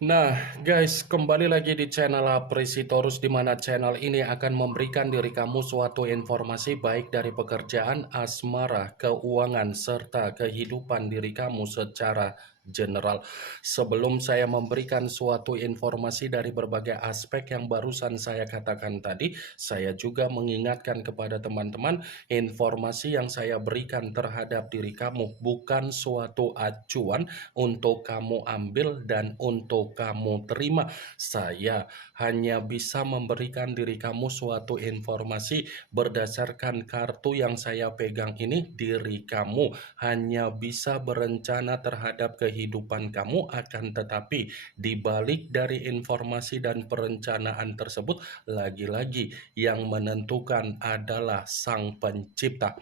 Nah, guys, kembali lagi di channel Apresitorus, di mana channel ini akan memberikan diri kamu suatu informasi baik dari pekerjaan, asmara, keuangan, serta kehidupan diri kamu secara general. Sebelum saya memberikan suatu informasi dari berbagai aspek yang barusan saya katakan tadi, saya juga mengingatkan kepada teman-teman, informasi yang saya berikan terhadap diri kamu bukan suatu acuan untuk kamu ambil dan untuk kamu terima. Saya hanya bisa memberikan diri kamu suatu informasi berdasarkan kartu yang saya pegang ini. Diri kamu hanya bisa berencana terhadap kehidupan kamu, akan tetapi di balik dari informasi dan perencanaan tersebut, lagi-lagi yang menentukan adalah Sang Pencipta.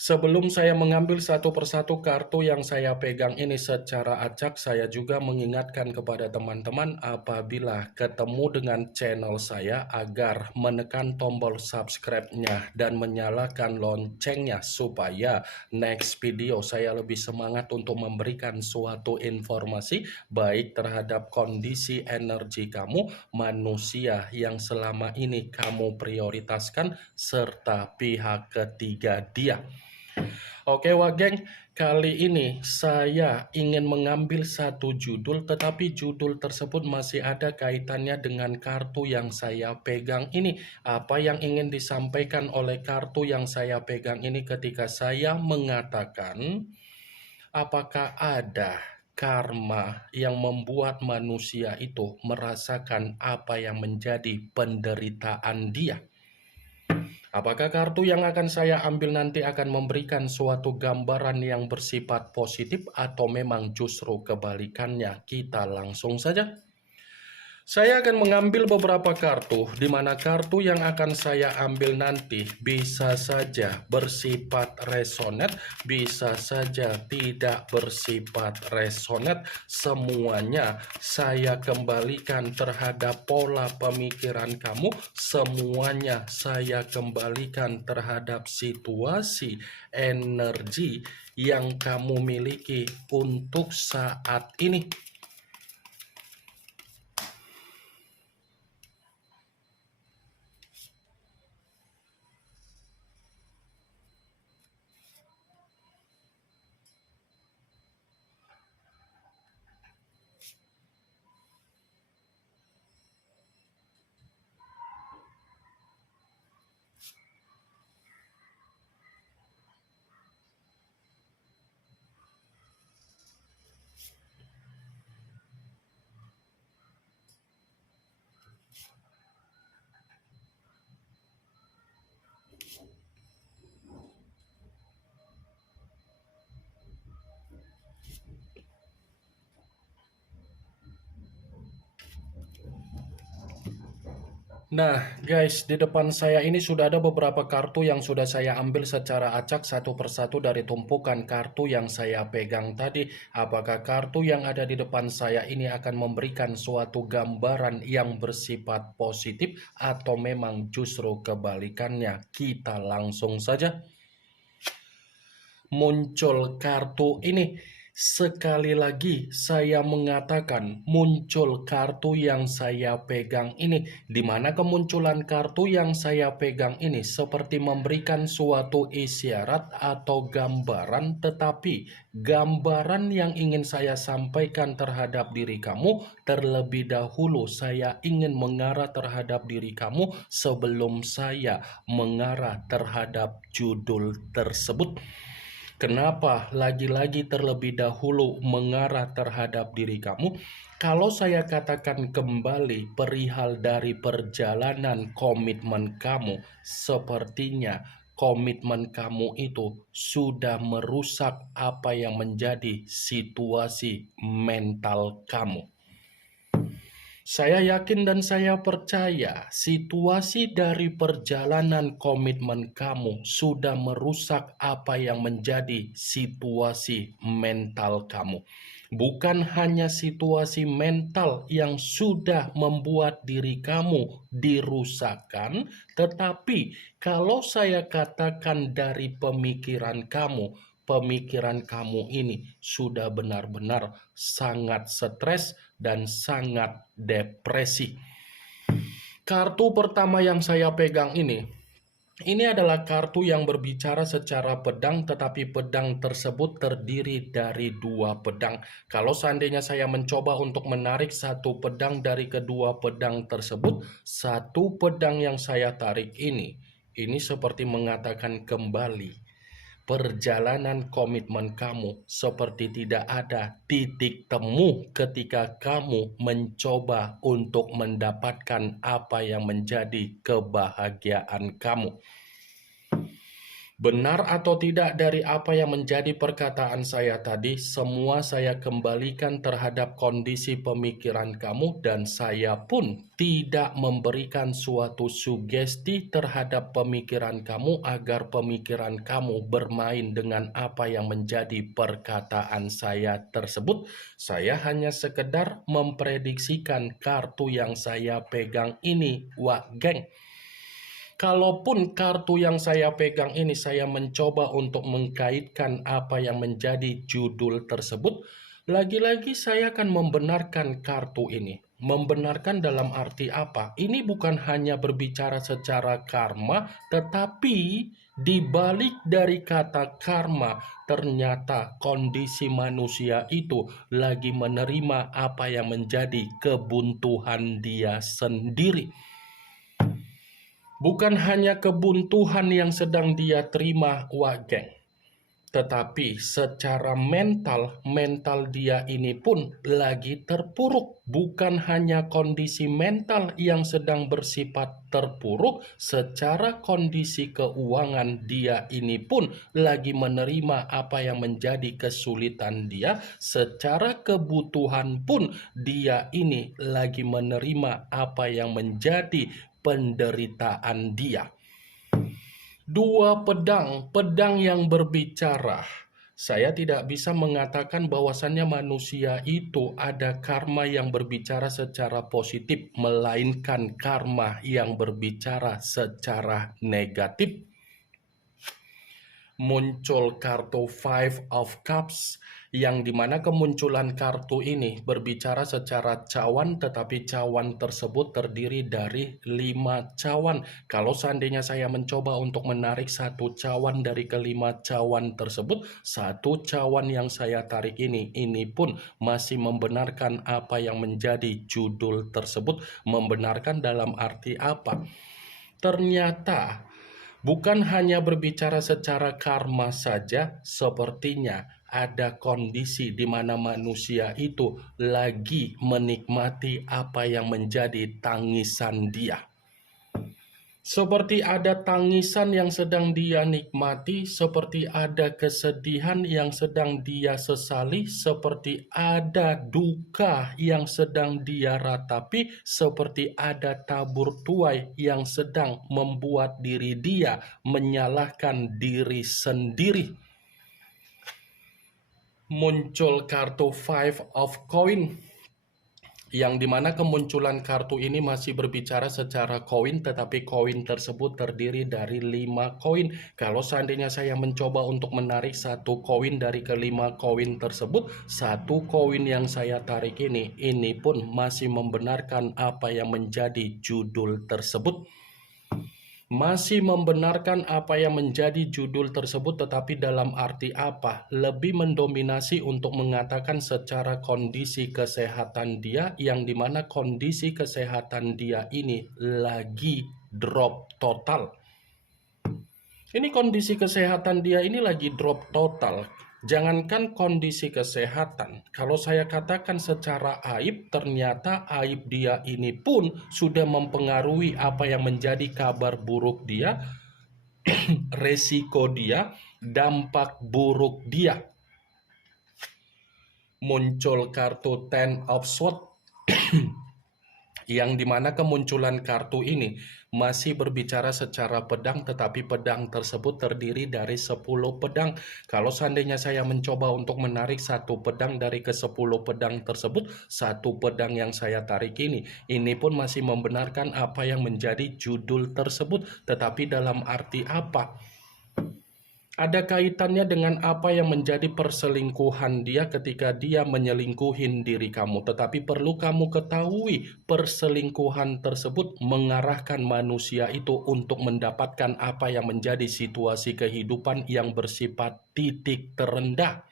Sebelum saya mengambil satu persatu kartu yang saya pegang ini secara acak, saya juga mengingatkan kepada teman-teman apabila ketemu dengan channel saya agar menekan tombol subscribe-nya dan menyalakan loncengnya supaya next video saya lebih semangat untuk memberikan suatu informasi baik terhadap kondisi energi kamu, manusia yang selama ini kamu prioritaskan, serta pihak ketiga dia. Oke wah geng, kali ini saya ingin mengambil satu judul, tetapi judul tersebut masih ada kaitannya dengan kartu yang saya pegang ini. Apa yang ingin disampaikan oleh kartu yang saya pegang ini ketika saya mengatakan, apakah ada karma yang membuat manusia itu merasakan apa yang menjadi penderitaan dia? Apakah kartu yang akan saya ambil nanti akan memberikan suatu gambaran yang bersifat positif atau memang justru kebalikannya? Kita langsung saja. Saya akan mengambil beberapa kartu, di mana kartu yang akan saya ambil nanti bisa saja bersifat resonate, bisa saja tidak bersifat resonate. Semuanya saya kembalikan terhadap pola pemikiran kamu, semuanya saya kembalikan terhadap situasi energi yang kamu miliki untuk saat ini. Nah, guys, di depan saya ini sudah ada beberapa kartu yang sudah saya ambil secara acak satu persatu dari tumpukan kartu yang saya pegang tadi. Apakah kartu yang ada di depan saya ini akan memberikan suatu gambaran yang bersifat positif atau memang justru kebalikannya? Kita langsung saja. Muncul kartu ini. Sekali lagi saya mengatakan muncul kartu yang saya pegang ini, di mana kemunculan kartu yang saya pegang ini seperti memberikan suatu isyarat atau gambaran, tetapi gambaran yang ingin saya sampaikan terhadap diri kamu terlebih dahulu saya ingin mengarah terhadap diri kamu sebelum saya mengarah terhadap judul tersebut. Kenapa lagi-lagi terlebih dahulu mengarah terhadap diri kamu? Kalau saya katakan kembali perihal dari perjalanan komitmen kamu, sepertinya komitmen kamu itu sudah merusak apa yang menjadi situasi mental kamu. Saya yakin dan saya percaya situasi dari perjalanan komitmen kamu sudah merusak apa yang menjadi situasi mental kamu. Bukan hanya situasi mental yang sudah membuat diri kamu dirusakkan, tetapi kalau saya katakan dari pemikiran kamu, pemikiran kamu ini sudah benar-benar sangat stres dan sangat depresi. Kartu pertama yang saya pegang ini adalah kartu yang berbicara secara pedang, tetapi pedang tersebut terdiri dari dua pedang. Kalau seandainya saya mencoba untuk menarik satu pedang dari kedua pedang tersebut, satu pedang yang saya tarik ini seperti mengatakan kembali. Perjalanan komitmen kamu seperti tidak ada titik temu ketika kamu mencoba untuk mendapatkan apa yang menjadi kebahagiaan kamu. Benar atau tidak dari apa yang menjadi perkataan saya tadi, semua saya kembalikan terhadap kondisi pemikiran kamu dan saya pun tidak memberikan suatu sugesti terhadap pemikiran kamu agar pemikiran kamu bermain dengan apa yang menjadi perkataan saya tersebut. Saya hanya sekedar memprediksikan kartu yang saya pegang ini, wak geng. Kalaupun kartu yang saya pegang ini saya mencoba untuk mengkaitkan apa yang menjadi judul tersebut, lagi-lagi saya akan membenarkan kartu ini. Membenarkan dalam arti apa? Ini bukan hanya berbicara secara karma, tetapi di balik dari kata karma, ternyata kondisi manusia itu lagi menerima apa yang menjadi kebuntuan dia sendiri. Bukan hanya kebuntuan yang sedang dia terima, wak geng. Tetapi secara mental dia ini pun lagi terpuruk. Bukan hanya kondisi mental yang sedang bersifat terpuruk, secara kondisi keuangan dia ini pun lagi menerima apa yang menjadi kesulitan dia. Secara kebutuhan pun dia ini lagi menerima apa yang menjadi penderitaan dia. Dua pedang yang berbicara. Saya tidak bisa mengatakan bahwasannya manusia itu ada karma yang berbicara secara positif, melainkan karma yang berbicara secara negatif. Muncul kartu Five of Cups, yang dimana kemunculan kartu ini berbicara secara cawan, tetapi cawan tersebut terdiri dari 5 cawan. Kalau seandainya saya mencoba untuk menarik satu cawan dari kelima cawan tersebut, satu cawan yang saya tarik ini pun masih membenarkan apa yang menjadi judul tersebut. Membenarkan dalam arti apa? Ternyata bukan hanya berbicara secara karma saja, sepertinya ada kondisi di mana manusia itu lagi menikmati apa yang menjadi tangisan dia. Seperti ada tangisan yang sedang dia nikmati, seperti ada kesedihan yang sedang dia sesali, seperti ada duka yang sedang dia ratapi, seperti ada tabur tuai yang sedang membuat diri dia menyalahkan diri sendiri. Muncul kartu Five of Coin, yang dimana kemunculan kartu ini masih berbicara secara koin, tetapi koin tersebut terdiri dari 5 koin. Kalau seandainya saya mencoba untuk menarik satu koin dari kelima koin tersebut, satu koin yang saya tarik ini pun masih membenarkan apa yang menjadi judul tersebut. Masih membenarkan apa yang menjadi judul tersebut, tetapi dalam arti apa? Lebih mendominasi untuk mengatakan secara kondisi kesehatan dia, yang dimana kondisi kesehatan dia ini lagi drop total. Ini kondisi kesehatan dia ini lagi drop total. Jangankan kondisi kesehatan, kalau saya katakan secara aib, ternyata aib dia ini pun sudah mempengaruhi apa yang menjadi kabar buruk dia, resiko dia, dampak buruk dia. Muncul kartu Ten of Swords, yang dimana kemunculan kartu ini masih berbicara secara pedang, tetapi pedang tersebut terdiri dari 10 pedang. Kalau seandainya saya mencoba untuk menarik satu pedang dari ke-10 pedang tersebut, satu pedang yang saya tarik ini pun masih membenarkan apa yang menjadi judul tersebut. Tetapi dalam arti apa? Ada kaitannya dengan apa yang menjadi perselingkuhan dia ketika dia menyelingkuhin diri kamu. Tetapi perlu kamu ketahui, perselingkuhan tersebut mengarahkan manusia itu untuk mendapatkan apa yang menjadi situasi kehidupan yang bersifat titik terendah.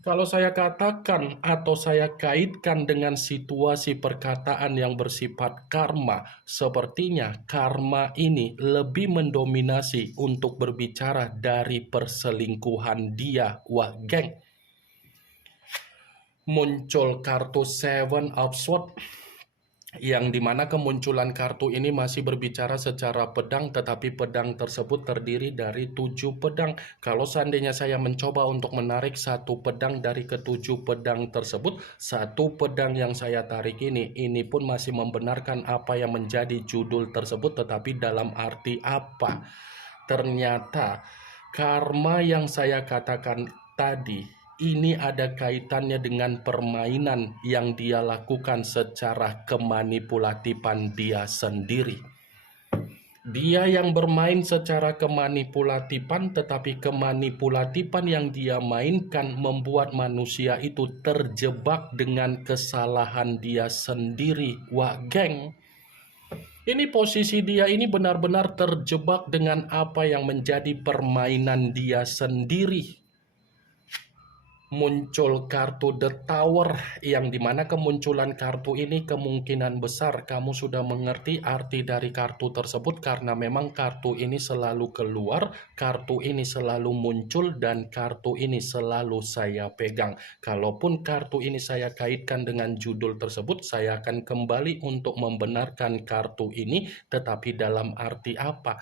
Kalau saya katakan atau saya kaitkan dengan situasi perkataan yang bersifat karma, sepertinya karma ini lebih mendominasi untuk berbicara dari perselingkuhan dia. Wah, geng, muncul kartu Seven of Swords, yang dimana kemunculan kartu ini masih berbicara secara pedang, tetapi pedang tersebut terdiri dari 7 pedang. Kalau seandainya saya mencoba untuk menarik satu pedang dari ketujuh pedang tersebut, satu pedang yang saya tarik ini pun masih membenarkan apa yang menjadi judul tersebut, tetapi dalam arti apa? Ternyata karma yang saya katakan tadi ini ada kaitannya dengan permainan yang dia lakukan secara kemanipulatifan dia sendiri. Dia yang bermain secara kemanipulatifan, tetapi kemanipulatifan yang dia mainkan membuat manusia itu terjebak dengan kesalahan dia sendiri. Wah, geng, ini posisi dia ini benar-benar terjebak dengan apa yang menjadi permainan dia sendiri. Muncul kartu The Tower, yang dimana kemunculan kartu ini kemungkinan besar kamu sudah mengerti arti dari kartu tersebut, karena memang kartu ini selalu keluar, kartu ini selalu muncul, dan kartu ini selalu saya pegang. Kalaupun kartu ini saya kaitkan dengan judul tersebut, saya akan kembali untuk membenarkan kartu ini, tetapi dalam arti apa?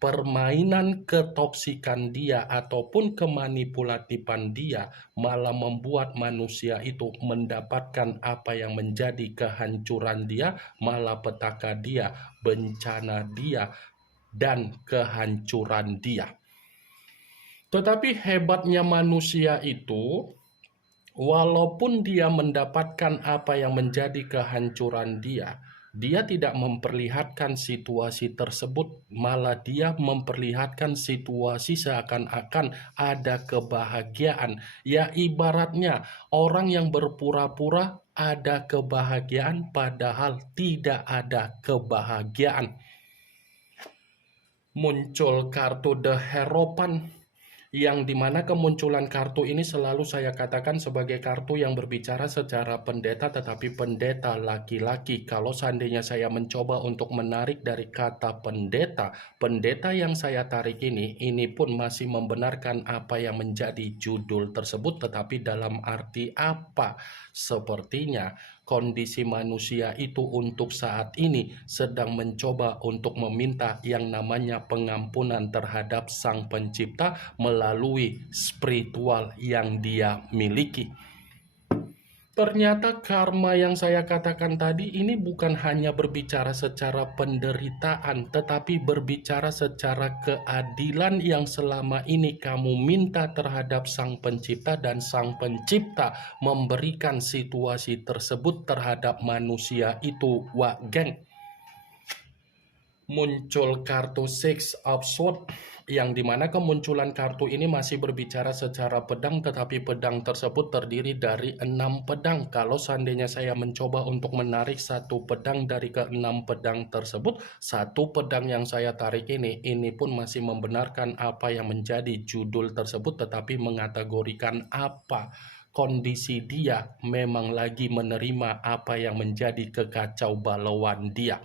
Permainan ketoksikan dia ataupun kemanipulatifan dia malah membuat manusia itu mendapatkan apa yang menjadi kehancuran dia, malapetaka dia, bencana dia, dan kehancuran dia. Tetapi hebatnya manusia itu, walaupun dia mendapatkan apa yang menjadi kehancuran dia tidak memperlihatkan situasi tersebut, malah dia memperlihatkan situasi seakan-akan ada kebahagiaan. Ya, ibaratnya orang yang berpura-pura ada kebahagiaan padahal tidak ada kebahagiaan. Muncul kartu The Hierophant, yang dimana kemunculan kartu ini selalu saya katakan sebagai kartu yang berbicara secara pendeta, tetapi pendeta laki-laki. Kalau seandainya saya mencoba untuk menarik dari kata pendeta, pendeta yang saya tarik ini pun masih membenarkan apa yang menjadi judul tersebut, tetapi dalam arti apa? Sepertinya kondisi manusia itu untuk saat ini sedang mencoba untuk meminta yang namanya pengampunan terhadap Sang Pencipta melalui spiritual yang dia miliki. Ternyata karma yang saya katakan tadi ini bukan hanya berbicara secara penderitaan, tetapi berbicara secara keadilan yang selama ini kamu minta terhadap Sang Pencipta, dan Sang Pencipta memberikan situasi tersebut terhadap manusia itu. Wah, geng, muncul kartu Six of Swords, yang dimana kemunculan kartu ini masih berbicara secara pedang, tetapi pedang tersebut terdiri dari 6 pedang. Kalau seandainya saya mencoba untuk menarik satu pedang dari ke-6 pedang tersebut, satu pedang yang saya tarik ini pun masih membenarkan apa yang menjadi judul tersebut, tetapi mengategorikan apa? Kondisi dia memang lagi menerima apa yang menjadi kekacau balauan dia.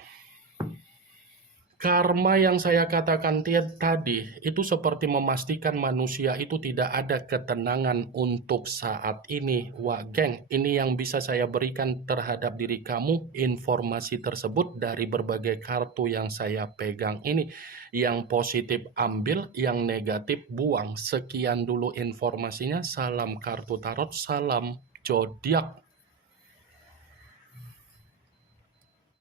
Karma yang saya katakan tadi itu seperti memastikan manusia itu tidak ada ketenangan untuk saat ini. Wah, geng, ini yang bisa saya berikan terhadap diri kamu, informasi tersebut dari berbagai kartu yang saya pegang ini. Yang positif ambil, yang negatif buang. Sekian dulu informasinya. Salam kartu tarot, salam zodiak.